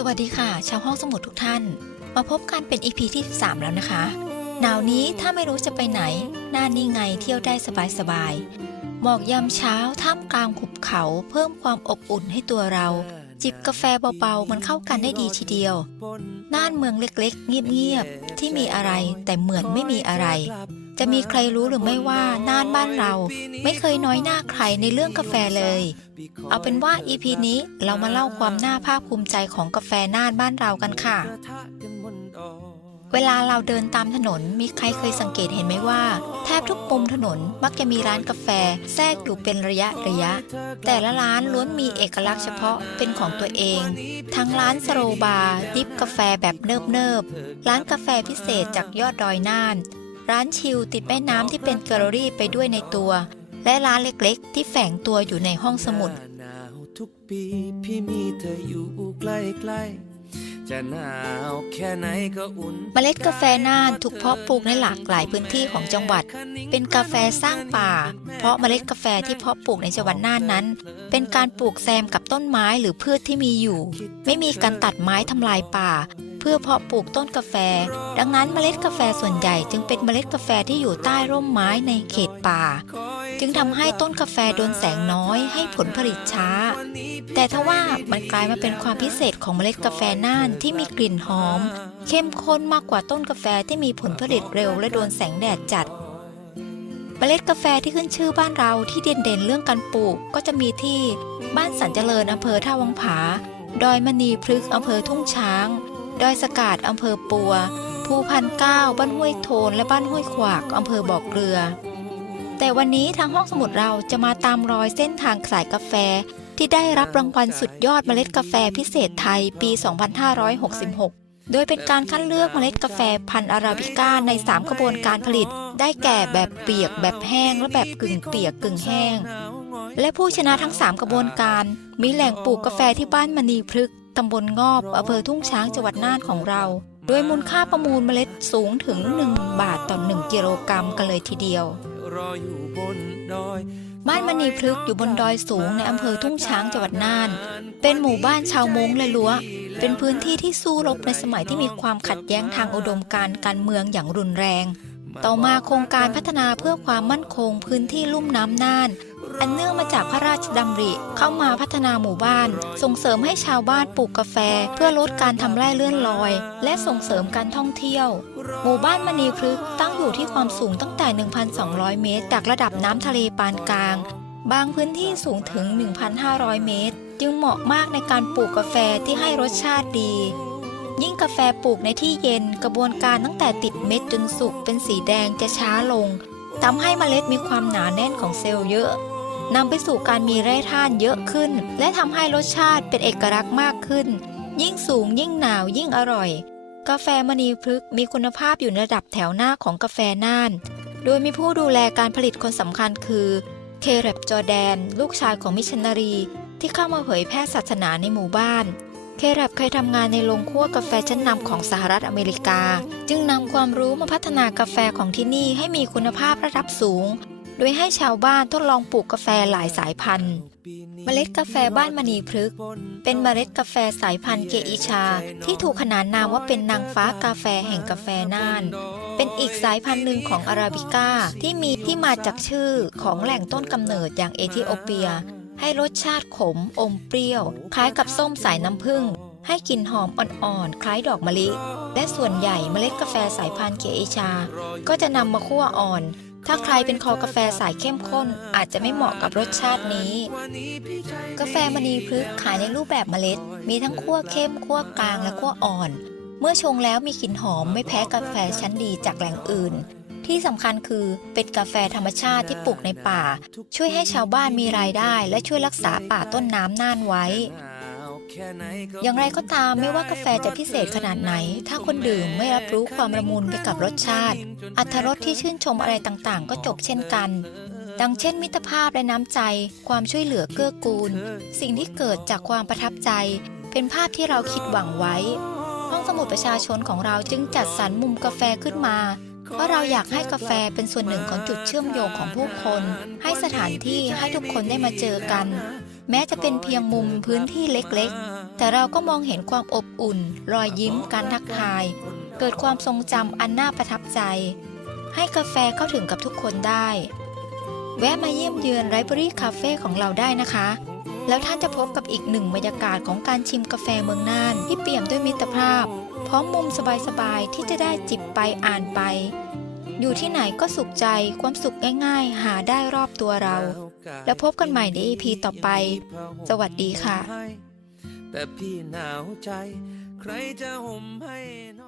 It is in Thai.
สวัสดีค่ะ ชาวห้องสมุดทุกท่าน มาพบกันเป็น EP ที่ 13 แล้วนะคะ หนาวนี้ถ้าไม่รู้จะไปไหน หน้านี่ไงเที่ยวได้สบายๆหมอกยามเช้าท่ามกลางหุบเขาเพิ่มความอบอุ่นให้ตัวเรา จิบกาแฟเบาๆ มันเข้ากันได้ดีทีเดียว น่านเมืองเล็กๆ เงียบๆ ที่มีอะไรแต่เหมือนไม่มีอะไร จะมีใครรู้หรือไม่ว่าน่านบ้านเรา ไม่เคยน้อยหน้าใครในเรื่องกาแฟเลย เอาเป็นว่า EP นี้เรามาเล่าความน่าภาคภูมิใจของกาแฟน่านบ้านเรากันค่ะ เวลาเราเดินตามถนนมีใครเคยสังเกตเห็นไหมว่า แทบทุกมุมถนนมักจะมีร้านกาแฟแทรกอยู่เป็นระยะระยะ แต่ละร้านล้วนมีเอกลักษณ์เฉพาะเป็นของตัวเองทั้งร้านสโรบาร์ดิฟกาแฟแบบเนิบๆร้านกาแฟพิเศษจากยอดดอยน่าน ร้านชิลติดแม่น้ำที่เป็นแกลเลอรี่ไปด้วยในตัว และร้านเล็กๆ ที่แฝงตัวอยู่ในห้องสมุด หนาวทุกปีพี่มีเธออยู่ใกล้ๆจะหนาวแค่ไหนก็อุ่นเมล็ดกาแฟน่านถูกเพาะปลูกในหลากหลายพื้นที่ของจังหวัด เป็นกาแฟสร้างป่า เพราะเมล็ดกาแฟที่เพาะปลูกในจังหวัดน่านนั้น เป็นการปลูกแซมกับต้นไม้หรือพืชที่มีอยู่ ไม่มีการตัดไม้ทำลายป่าเพื่อเพาะปลูกต้นกาแฟ ดังนั้นเมล็ดกาแฟส่วนใหญ่จึงเป็นเมล็ดกาแฟที่อยู่ใต้ร่มไม้ในเขตป่า จึงทำให้ต้นกาแฟโดนแสงน้อยให้ผลผลิตช้า แต่ทว่ามันกลายมาเป็นความพิเศษของเมล็ดกาแฟน่านที่มีกลิ่นหอม เข้มข้นมากกว่าต้นกาแฟที่มีผลผลิตเร็วและโดนแสงแดดจัดเมล็ดกาแฟที่ขึ้นชื่อบ้านเราที่เด่นๆเรื่องการปลูกก็จะมีที่บ้านสันเจริญอำเภอท่าวังผา ดอยมณีพฤกษ์อำเภอทุ่งช้าง ดอยสกาดอำเภอปัว ภูพันเก้า บ้านห้วยโทน และบ้านห้วยขวากอำเภอบ่อเกลือ แต่วันนี้ทางห้องสมุดเราจะมาตามรอยเส้นทางสายกาแฟ ที่ได้รับรางวัลสุดยอดเมล็ดกาแฟพิเศษไทยปี 2566โดยเป็นการคัดเลือกเมล็ดกาแฟพันธุ์อาราบิก้าใน 3 กระบวนการผลิต ได้แก่แบบเปียก แบบแห้ง และแบบกึ่งเปียกกึ่งแห้ง และผู้ชนะทั้ง 3 กระบวนการ มีแหล่งปลูกกาแฟที่บ้านมณีพฤกษ์ ตำบลงอบอำเภอทุ่งช้างจังหวัดน่านของเราโดยมูลค่าประมูลเมล็ดสูงถึง 1 บาทต่อ 1 กิโลกรัมกันเลยทีเดียวอยู่บนดยบ้านมณีพฤกอยู่บนดอยสูงในอำเภอทุ่งช้างจังหวัดน่าน เป็นหมู่บ้านชาวมงและลัวเป็นพื้นที่ที่สู้รบในสมัยที่มีความขัดแย้งทางอุดมการการเมืองอย่างรุนแรง ต่อมาโครงการพัฒนาเพื่อความมั่นคงพื้นที่ลุ่มน้ำน่าน อันเนื่องมาจากพระราชดำริ เข้ามาพัฒนาหมู่บ้าน ส่งเสริมให้ชาวบ้านปลูกกาแฟ เพื่อลดการทำไร่เลื่อนลอย และส่งเสริมการท่องเที่ยว หมู่บ้านมณีพฤกษ์ตั้งอยู่ที่ความสูงตั้งแต่ 1,200 เมตร จากระดับน้ำทะเลปานกลาง บางพื้นที่สูงถึง 1,500 เมตร จึงเหมาะมากในการปลูกกาแฟที่ให้รสชาติดียิ่งกาแฟปลูกในที่เย็นกระบวนการตั้งแต่ติดเม็ดจนสุกเป็นสีแดงจะช้าลงทำให้เมล็ดมีความหนาแน่นของเซลล์เยอะ นำไปสู่การมีแร่ธาตุเยอะขึ้น และทำให้รสชาติเป็นเอกลักษณ์มากขึ้น ยิ่งสูงยิ่งหนาวยิ่งอร่อย กาแฟมณีพฤกษ์มีคุณภาพอยู่ในระดับแถวหน้าของกาแฟน่าน โดยมีผู้ดูแลการผลิตคนสำคัญคือเคเรบจอแดน ลูกชายของมิชชันนารี ที่เข้ามาเผยแพร่ศาสนาในหมู่บ้านเคเรบเคยทำงานในโรงคั่วกาแฟชั้นนำของสหรัฐอเมริกา จึงนำความรู้มาพัฒนากาแฟของที่นี่ให้มีคุณภาพระดับสูง โดยให้ชาวบ้านทดลองปลูกกาแฟหลายสายพันธุ์ เมล็ดกาแฟบ้านมณีพฤกษ์เป็นเมล็ดกาแฟสายพันธุ์เกอิชา ที่ถูกขนานนามว่าเป็นนางฟ้ากาแฟแห่งกาแฟน่าน เป็นอีกสายพันธุ์หนึ่งของอาราบิก้าที่มีที่มาจากชื่อของแหล่งต้นกำเนิดอย่างเอธิโอเปีย ให้รสชาติขมอมเปรี้ยว คล้ายกับส้มสายน้ำผึ้งให้กลิ่นหอมอ่อนๆ คล้ายดอกมะลิ และส่วนใหญ่เมล็ดกาแฟสายพันธุ์เกอิชา ก็จะนำมาคั่วอ่อน ถ้าใครเป็นคอกาแฟสายเข้มข้นอาจจะไม่เหมาะกับรสชาตินี้ กาแฟมณีพฤกษ์ขายในรูปแบบเมล็ด มีทั้งคั่วเข้มคั่วกลางและคั่วอ่อน เมื่อชงแล้วมีกลิ่นหอมไม่แพ้กาแฟชั้นดีจากแหล่งอื่น ที่สำคัญคือเป็นกาแฟธรรมชาติที่ปลูกในป่า ช่วยให้ชาวบ้านมีรายได้ และช่วยรักษาป่าต้นน้ำน่านไว้ อย่างไรก็ตามไม่ว่ากาแฟจะพิเศษขนาดไหน ถ้าคนดื่มไม่รับรู้ความละมุนไปกับรสชาติ อัตรรสที่ชื่นชมอะไรต่างๆ ก็จบเช่นกัน ดังเช่น มิตรภาพและน้ำใจ ความช่วยเหลือเกื้อกูล สิ่งที่เกิดจากความประทับใจ เป็นภาพที่เราคิดหวังไว้ ห้องสมุดประชาชนของเราจึงจัดสรรมุมกาแฟขึ้นมา เพราะเราอยากให้กาแฟเป็นส่วนหนึ่งของจุดเชื่อมโยงของผู้คน ให้สถานที่ให้ทุกคนได้มาเจอกัน แม้จะเป็นเพียงมุมพื้นที่เล็กๆ แต่เราก็มองเห็นความอบอุ่น รอยยิ้มการทักทาย เกิดความทรงจำอันน่าประทับใจ ให้กาแฟเข้าถึงกับทุกคนได้ แวะมาเยี่ยมเยือนไรบรี่คาเฟ่ของเราได้นะคะ แล้วท่านจะพบกับอีกหนึ่งบรรยากาศของการชิมกาแฟเมืองน่านที่เปี่ยมด้วยมิตรภาพ พร้อมมุมสบายๆที่จะได้จิบไปอ่านไป อยู่ที่ไหนก็สุขใจความสุขง่ายๆ หาได้รอบตัวเรา แล้วพบกันใหม่ใน EP ต่อไป สวัสดีค่ะ แต่พี่หนาวใจ ใครจะห่มให้นอน